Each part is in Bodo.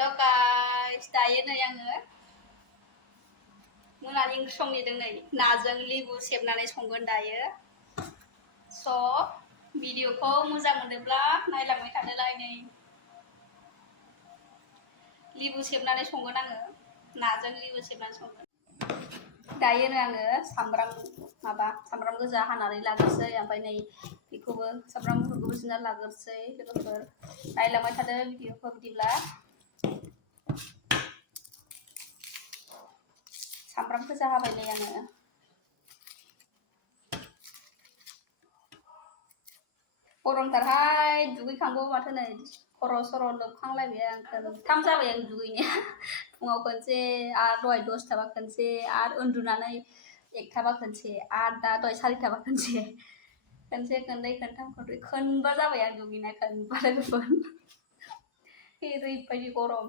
हेल' गाइस दायो नै आङो मोनानि ओंख्रि संनिदों नै नाजों लेबु सेबनानै संगोन दायो स' भिडिअखौ मोजां मोनोब्ला नायलांबाय थादोलाय नै लेबु सेबनानै संगोन आङो नाजों लेबु सेबनानै संगोन दायो नै आङो सामब्राम गोजा हानानै लाग्रोसै ओमफ्राय नै बेखौबो सामब्राम गुफुरखौबो जिरना लाग्रोसै लोगोफोर नायलांबाय थादो भिडिअखौ बिदिब्ला सामब्राम गोजा हाबाय नै आङो गरमथारहाय दुगैखांगौ माथो नै खर' सर' लोबखांलायबाय आं खनथाम जाबाय आं दुगैनाया फुङाव खनसे आरो दहाय 10थाबा खनसे आरो उन्दुनानै 1थाबा खनसे आरो दा दहाय 4थाबा खनसे खननै खनथाम खनब्रै खनबा जाबाय आं दुगैनाया खनबा लोगोफोर ओरैबायदि गरम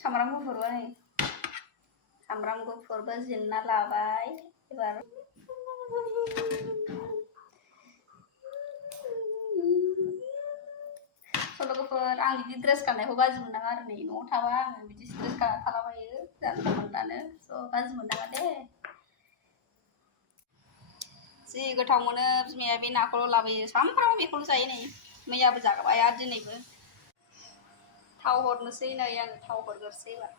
सामब्राम गुफुरबो नै सामब्राम गुफुरबो जिरना लाबाय एबार लोगोफोर आं बिदि ड्रेस गाननायखौ गाज्रि मोननाङा आरो नै न'आव थाबा आङो बिदि ड्रेस गानना थालाबायो जानला मोनलानो स' गाज्रि मोननाङा दे जि गोथाव मोनो बिमाया बे नाखौल' लाबोयो सामफ्रामबो बेखौल' जायो नै मैयाबो जाबाय आरो दिनैबो थाव हरनोसै नै आङो थाव हरग्रोसै एबार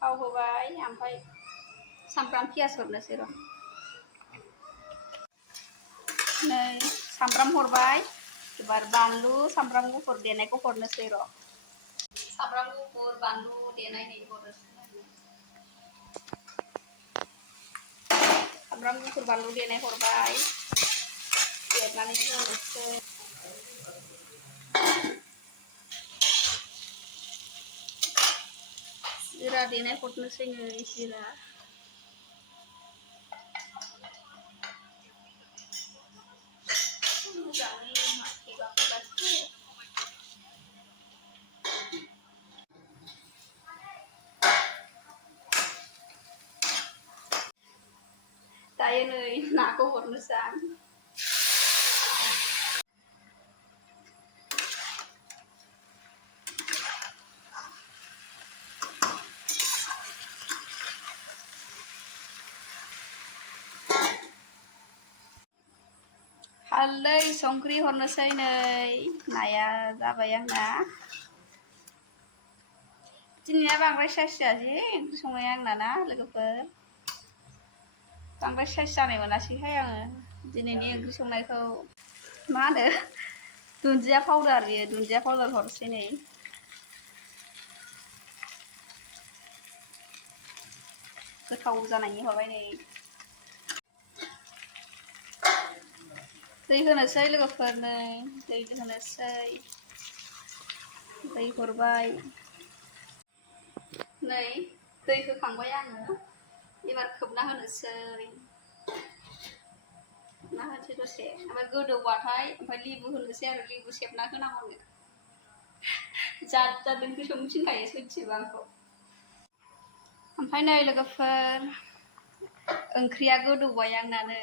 थाव होबाय ओमफ्राय सामब्राम पियाज हरनोसै र' नै सामब्राम हरबाय एबार बानलु सामब्राम गुफुर देनायखौ हरनोसै र' सामब्राम गुफुर बानलु देनाय नै हरनोसै सामब्राम गुफुर बानलु देनाय हरबाय देरनानै होनोसै जिरा देनाय हरनोसै नै जिरा दायो नै नाखौ हरनोसै आं हालदै संख्रि हरनोसै नै नाया जाबाय आंना दिनैना बांद्राय साइज जायासै ओंख्रि संनाया आंना ना लोगोफोर बांद्राय साइज जानाय मोनासैहाय आङो दिनैनि ओंख्रि संनायखौ मा होनो दुन्दिया पाउदार बेयो दुन्दिया पाउदार हरसै नै गोथाव जानायनि हरबाय नै दै होनोसै लोगोफोर नै दै होनोसै दै हरबाय नै दै होखांबाय आङो एबार खोबना होनोसै खोबना होनोसै दसे ओमफ्राय गोदौबाथाय ओमफ्राय लेबु होनोसै आरो लेबु सेबना होनांगौनो जाद जाद ओंख्रि संनो थिनखायो सोरथिबो आंखौ ओमफ्राय नै लोगोफोर ओंख्रिया गोदौबाय आंना नै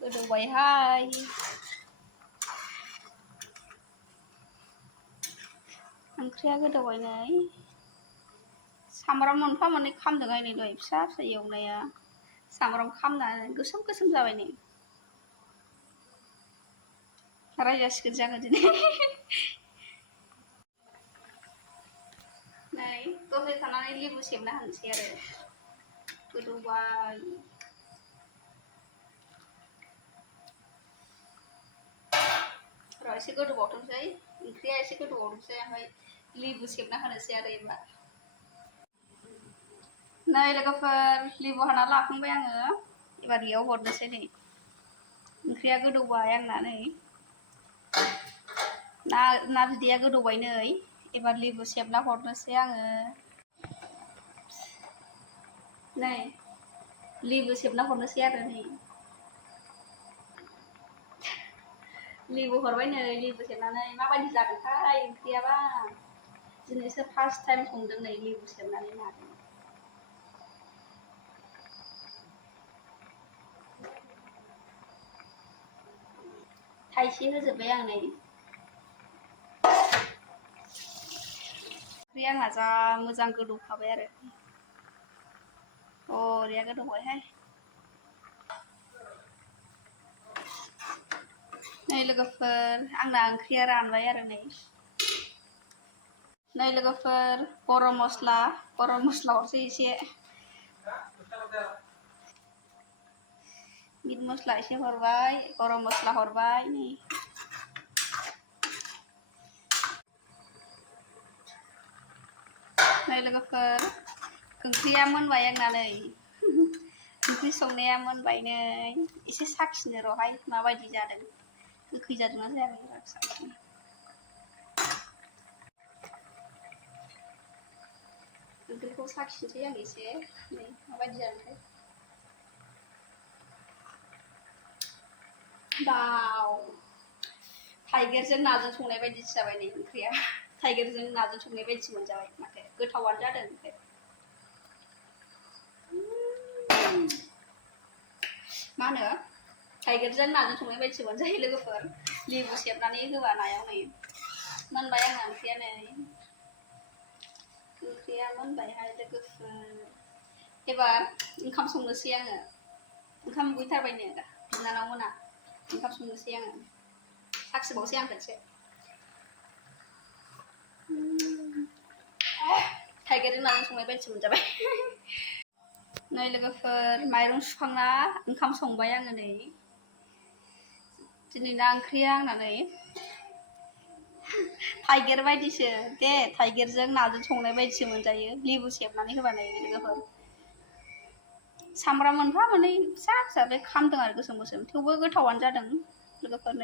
गोदौबायहाय ओंख्रिया गोदौबाय नै सामब्राम मोनफा मोननै खामदोंहाय नै दहाय फिसा फिसा एवनाया सामब्राम खामनानै गोसोम गोसोम जाबाय नै रायजासिगोन जागोन दिनै नै दसे थानानै लेबु सेबना होनोसै आरो गोदौबाय र' एसे गोदौबावथोंसै ओंख्रिया एसे गोदौबावथोंसै ओमफ्राय लेबु सेबना होनोसै आरो एबार नै लोगोफोर लेबु हाना लाखांबाय आङो एबार बेयाव हरनोसै नै ओंख्रिया गोदौबाय आंना नै ना बिदैया गोदौबाय नै एबार लेबु सेबना हरनोसै आङो नै लेबु सेबना हरनोसै आरो नै लेबु हरबाय नै लेबु सेबनानै माबायदि जागोनथाय ओंख्रियाबा दिनैसो फार्स्ट टाइम संदों नै लेबु सेबनानै नाजों थाइसे होजोब्बाय आं नै ओंख्रिया आंना जा मोजां गोदौखाबाय आरो बरिया गोदौबायहाय नै लोगोफोर आंना ओंख्रिया रानबाय आरो नै लोगोफोर गरम मस्ला हरसै एसे मिट मस्ला एसे हरबाय गरम मस्ला हरबाय नै लोगोफोर ओंख्रिया मोनबाय आंना नै ओंख्रि संनाया मोनबाय नै एसे साखिनो र'हाय माबायदि जादों गोखै जादोंना जायाखै साखिनो ओंख्रिखौ साखिनोसै आं एसे नै माबायदि जादोंथाय बाव थाइगिरजों नाजों संनाय बायदिसो जाबाय नै ओंख्रिया थाइगिरजों नाजों संनाय बायदिसो मोनजाबाय माथो गोथावानो जादों मा होनो थाइगिरजों नाजों संनाय बायदिसो मोनजायो लोगोफोर लेबु सेबनानै होबा नायाव नै मोनबाय आंना ओंख्रिया नै ओंख्रिया मोनबायहाय लोगोफोर एबार ओंखाम संनोसै आङो ओंखाम उखैथारबायनो बिनानाव मोना ओंखाम संनोसै आङो साखिबावसै आं खनसे थाइगिरजों नाजों संनाय बायदिसो मोनजाबाय नै लोगोफोर माइरं सुखांना ओंखाम संबाय आङो नै दिनैना ओंख्रिया आंना नै थाइगिर बायदिसो दे थाइगिरजों नाजों संनाय बायदिसो मोनजायो लेबु सेबनानै होबा नै लोगोफोर सामब्राम मोनफा मोननै फिसा फिसा बे खामदों आरो गोसोम गोसोम थेवबो गोथावानो जादों लोगोफोर